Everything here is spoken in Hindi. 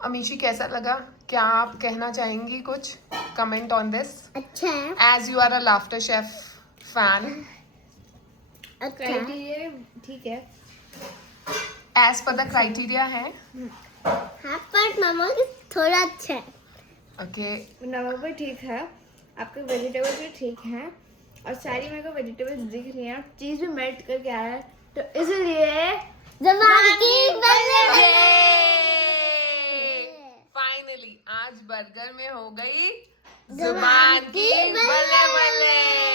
अमीशी कैसा लगा? क्या आप कहना चाहेंगी कुछ? Comment on this. अच्छा है। As you are a laughter chef fan, अच्छा है। क्राइटेरिया ठीक है। एज पर द क्राइटेरिया है। हाँ पर मामा की थोड़ा अच्छा है। ओके, नमक भी ठीक है, आपके वेजिटेबल्स भी ठीक हैं और सारी मेरे को वेजिटेबल्स दिख रही हैं। चीज़ भी मेल्ट करके आया है तो इसलिए ज़ुबान की बल्ले फाइनली आज बर्गर में हो गई जुबान की बल्ले बल्ले।